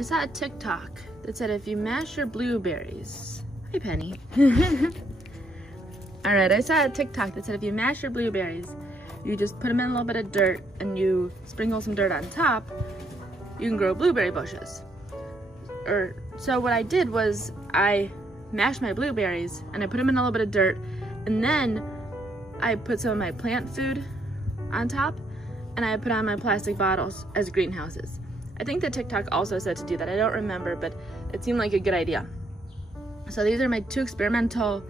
I saw a TikTok that said if you mash your blueberries, hi Penny. All right, I saw a TikTok that said if you mash your blueberries, you just put them in a little bit of dirt and you sprinkle some dirt on top, you can grow blueberry bushes. So what I did was I mashed my blueberries and I put them in a little bit of dirt, and then I put some of my plant food on top and I put on my plastic bottles as greenhouses. I think the TikTok also said to do that. I don't remember, but it seemed like a good idea. So these are my 2 experimental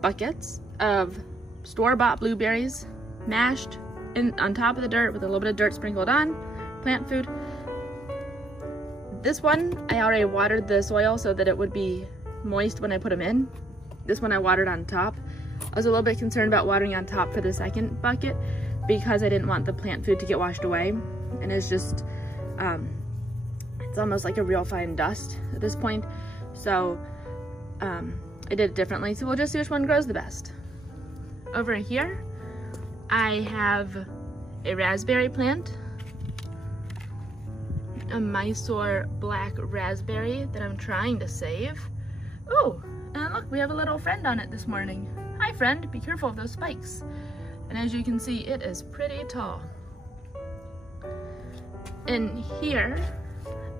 buckets of store-bought blueberries mashed on top of the dirt with a little bit of dirt sprinkled on, plant food. This one, I already watered the soil so that it would be moist when I put them in. This one I watered on top. I was a little bit concerned about watering on top for the second bucket because I didn't want the plant food to get washed away. And it's just, it's almost like a real fine dust at this point. So I did it differently. So we'll just see which one grows the best. Over here, I have a raspberry plant, a Mysore black raspberry that I'm trying to save. Oh, and look, we have a little friend on it this morning. Hi friend, be careful of those spikes. And as you can see, it is pretty tall. In here,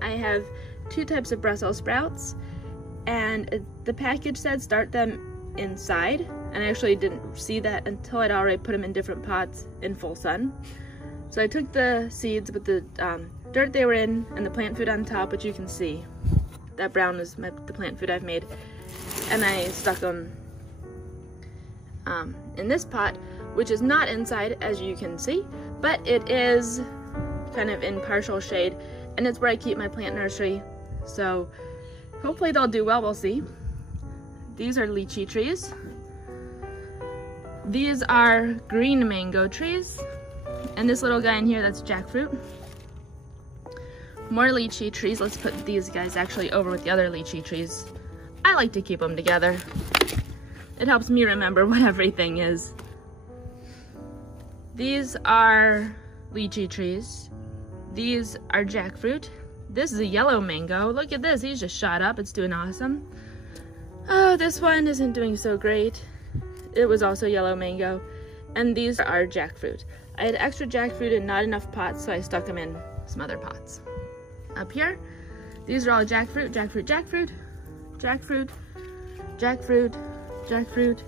I have 2 types of Brussels sprouts, and the package said start them inside, and I actually didn't see that until I'd already put them in different pots in full sun. So I took the seeds with the dirt they were in and the plant food on top, which you can see. That brown is the plant food I've made. And I stuck them in this pot, which is not inside, as you can see, but it is kind of in partial shade, and it's where I keep my plant nursery. So hopefully they'll do well, we'll see. These are lychee trees. These are green mango trees. And this little guy in here, that's jackfruit. More lychee trees. Let's put these guys actually over with the other lychee trees. I like to keep them together. It helps me remember what everything is. These are lychee trees. These are jackfruit. This is a yellow mango. Look at this, he's just shot up. It's doing awesome. Oh, this one isn't doing so great. It was also yellow mango. And these are jackfruit. I had extra jackfruit and not enough pots, so I stuck them in some other pots. Up here, these are all jackfruit, jackfruit, jackfruit, jackfruit, jackfruit, jackfruit.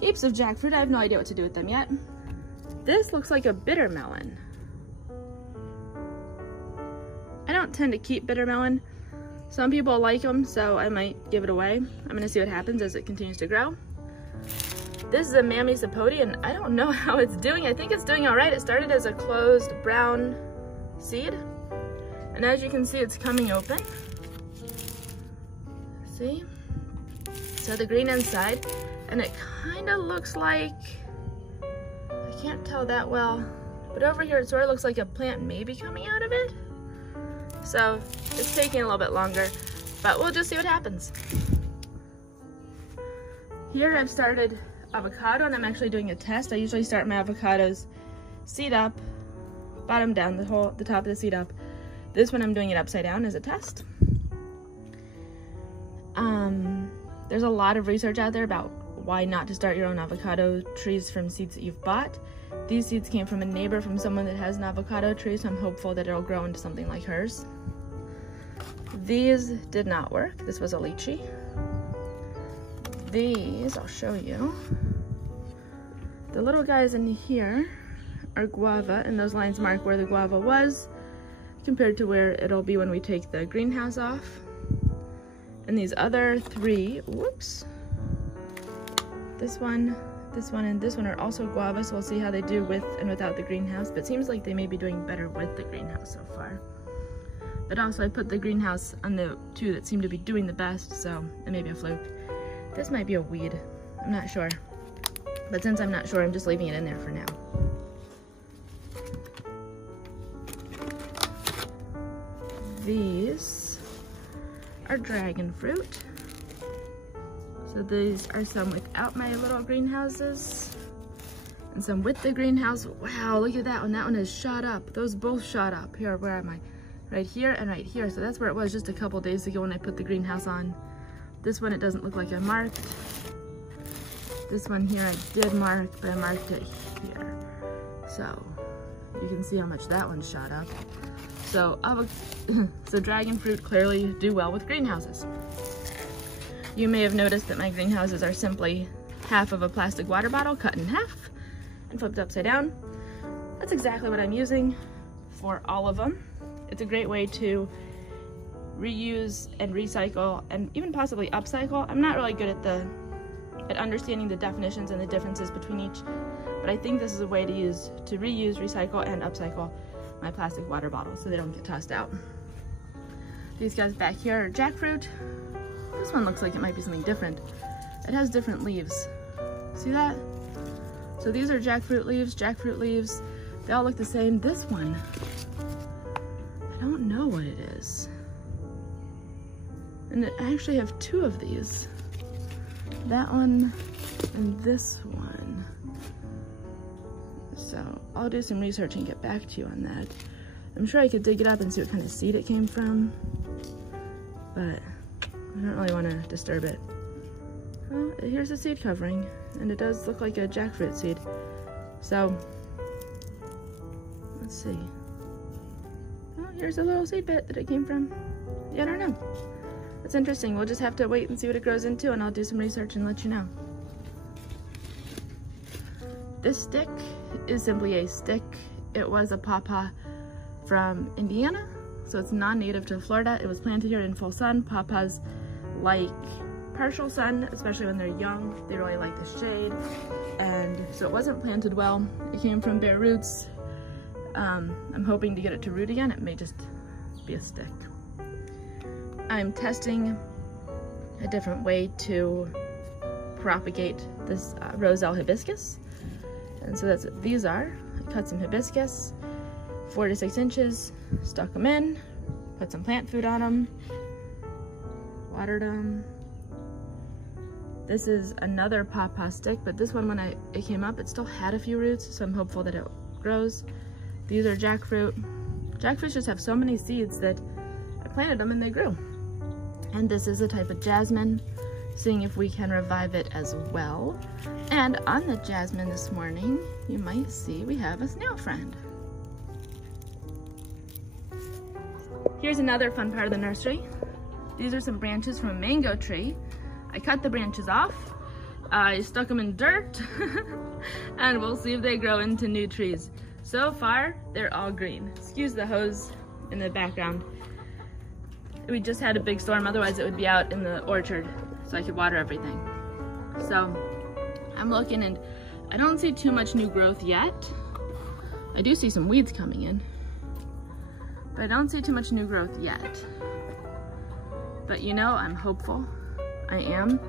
Heaps of jackfruit. I have no idea what to do with them yet. This looks like a bitter melon. I don't tend to keep bitter melon. Some people like them, so I might give it away. I'm gonna see what happens as it continues to grow. This is a Mammy Sapote, and I don't know how it's doing. I think it's doing all right. It started as a closed brown seed, and as you can see, it's coming open. See? So the green inside, and it kind of looks like, I can't tell that well, but over here it sort of looks like a plant maybe coming out of it. So it's taking a little bit longer, but we'll just see what happens. Here I've started avocado, and I'm actually doing a test. I usually start my avocados seed up, bottom down, the top of the seed up. This one I'm doing it upside down as a test. There's a lot of research out there about why not to start your own avocado trees from seeds that you've bought. These seeds came from a neighbor, from someone that has an avocado tree, so I'm hopeful that it'll grow into something like hers. These did not work. This was a lychee. These, I'll show you. The little guys in here are guava, and those lines mark where the guava was compared to where it'll be when we take the greenhouse off. And these other 3, whoops, this one, and this one are also guava, so we'll see how they do with and without the greenhouse, but it seems like they may be doing better with the greenhouse so far. But also I put the greenhouse on the 2 that seem to be doing the best, so it may be a fluke. This might be a weed, I'm not sure. But since I'm not sure, I'm just leaving it in there for now. These are dragon fruit. So these are some without my little greenhouses and some with the greenhouse. Wow, look at that one. That one is shot up. Those both shot up. Here, where am I? right here and right here. So that's where it was just a couple days ago when I put the greenhouse on. This one, it doesn't look like I marked. This one here I did mark, but I marked it here. So you can see how much that one shot up. So so dragon fruit clearly do well with greenhouses. You may have noticed that my greenhouses are simply half of a plastic water bottle cut in half and flipped upside down. That's exactly what I'm using for all of them. It's a great way to reuse and recycle and even possibly upcycle. I'm not really good at understanding the definitions and the differences between each, but I think this is a way to reuse, recycle, and upcycle my plastic water bottles so they don't get tossed out. These guys back here are jackfruit. This one looks like it might be something different. It has different leaves. See that? So these are jackfruit leaves, They all look the same. This one, I don't know what it is. And I actually have two of these. That one and this one. So I'll do some research and get back to you on that. I'm sure I could dig it up and see what kind of seed it came from, but I don't really want to disturb it. Well, here's the seed covering, and it does look like a jackfruit seed. So, let's see. Well, here's a little seed bit that it came from. Yeah, I don't know. It's interesting. We'll just have to wait and see what it grows into, and I'll do some research and let you know. This stick is simply a stick. It was a pawpaw from Indiana, so it's non-native to Florida. It was planted here in full sun. Pawpaws like partial sun, especially when they're young. They really like the shade, and so it wasn't planted well. It came from bare roots. I'm hoping to get it to root again. It may just be a stick. I'm testing a different way to propagate this roselle hibiscus, and so that's what these are. I cut some hibiscus, 4 to 6 inches, stuck them in, put some plant food on them, watered them. This is another pawpaw stick, but this one, when it came up, it still had a few roots, so I'm hopeful that it grows. These are jackfruit. Jackfruits just have so many seeds that I planted them and they grew. And this is a type of jasmine, seeing if we can revive it as well. And on the jasmine this morning, you might see we have a snail friend. Here's another fun part of the nursery. These are some branches from a mango tree. I cut the branches off, I stuck them in dirt, and we'll see if they grow into new trees. So far, they're all green. Excuse the hose in the background. We just had a big storm, otherwise it would be out in the orchard so I could water everything. So I'm looking and I don't see too much new growth yet. I do see some weeds coming in, but I don't see too much new growth yet. But you know, I'm hopeful. I am.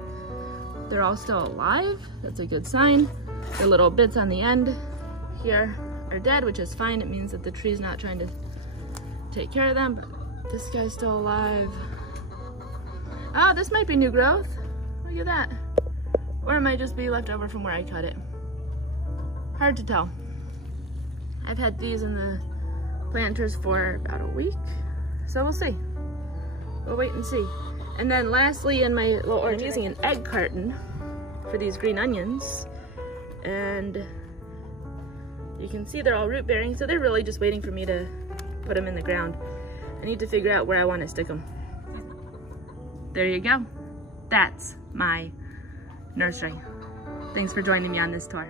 They're all still alive. That's a good sign. The little bits on the end here are dead, which is fine. It means that the tree's not trying to take care of them, but this guy's still alive. Oh, this might be new growth. Look at that. Or it might just be left over from where I cut it. Hard to tell. I've had these in the planters for about a week, so we'll see. We'll wait and see. And then lastly, in my little orchard, I'm using an egg carton for these green onions. And you can see they're all root bearing, so they're really just waiting for me to put them in the ground. I need to figure out where I want to stick them. There you go. That's my nursery. Thanks for joining me on this tour.